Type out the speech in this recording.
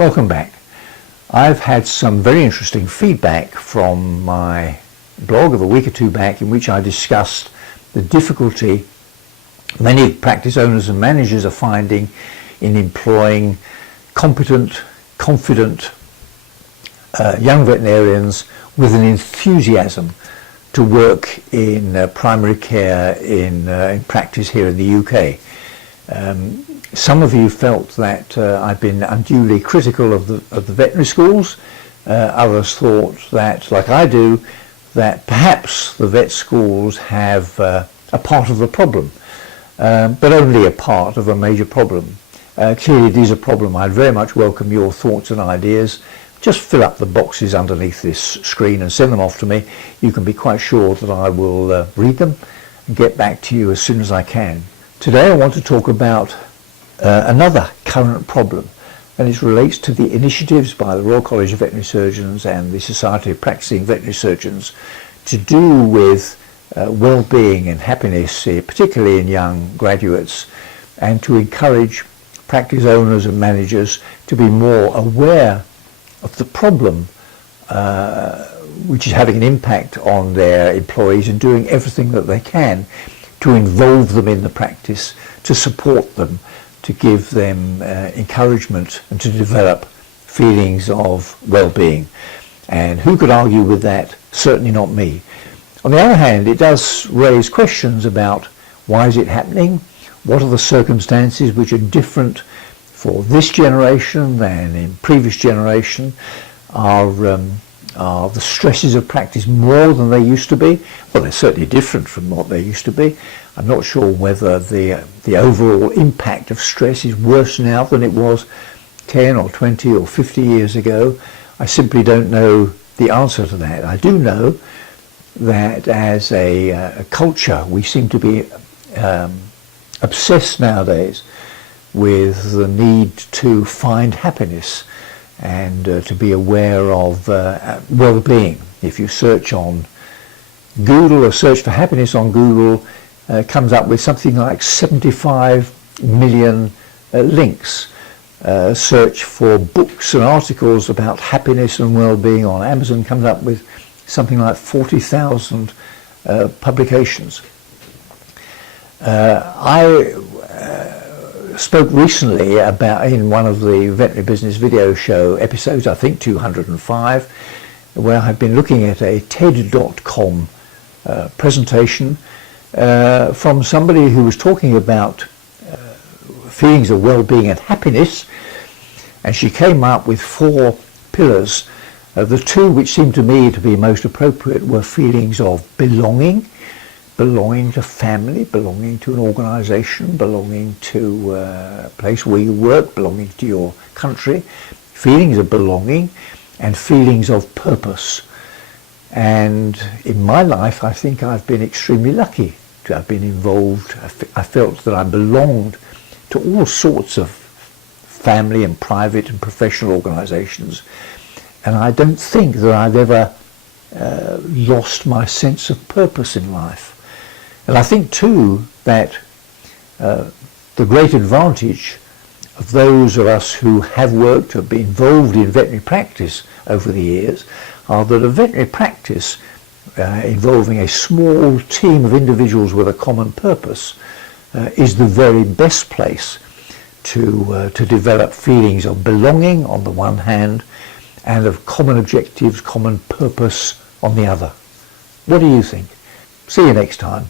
Welcome back. I've had some very interesting feedback from my blog of a week or two back in which I discussed the difficulty many practice owners and managers are finding in employing competent, confident young veterinarians with an enthusiasm to work in primary care in practice here in the UK. Some of you felt that I've been unduly critical of the veterinary schools. Others thought that, like I do, that perhaps the vet schools have a part of the problem, but only a part of a major problem. Clearly it is a problem. I'd very much welcome your thoughts and ideas. Just fill up the boxes underneath this screen and send them off to me. You can be quite sure that I will read them and get back to you as soon as I can. Today I want to talk about another current problem, and it relates to the initiatives by the Royal College of Veterinary Surgeons and the Society of Practicing Veterinary Surgeons to do with well-being and happiness, particularly in young graduates, and to encourage practice owners and managers to be more aware of the problem which is having an impact on their employees and doing everything that they can to involve them in the practice, to support them, to give them encouragement and to develop feelings of well-being. And who could argue with that? Certainly not me. On the other hand, it does raise questions about why is it happening? What are the circumstances which are different for this generation than in previous generation? Are the stresses of practice more than they used to be? Well, they're certainly different from what they used to be. I'm not sure whether the overall impact of stress is worse now than it was 10 or 20 or 50 years ago. I simply don't know the answer to that. I do know that as a culture we seem to be obsessed nowadays with the need to find happiness and to be aware of well-being. If you search on Google or search for happiness on Google, comes up with something like 75 million links. Search for books and articles about happiness and well-being on Amazon comes up with something like 40,000 publications. I spoke recently about, in one of the Veterinary Business video show episodes, I think 205, where I've been looking at a TED.com presentation from somebody who was talking about feelings of well-being and happiness, and she came up with 4 pillars. The 2 which seemed to me to be most appropriate were feelings of belonging to family, belonging to an organisation, belonging to a place where you work, belonging to your country, feelings of belonging and feelings of purpose. And in my life I think I've been extremely lucky to have been involved. I felt that I belonged to all sorts of family and private and professional organisations, and I don't think that I've ever lost my sense of purpose in life. And I think too that the great advantage of those of us who have worked or been involved in veterinary practice over the years are that a veterinary practice involving a small team of individuals with a common purpose is the very best place to develop feelings of belonging on the one hand and of common objectives, common purpose on the other. What do you think? See you next time.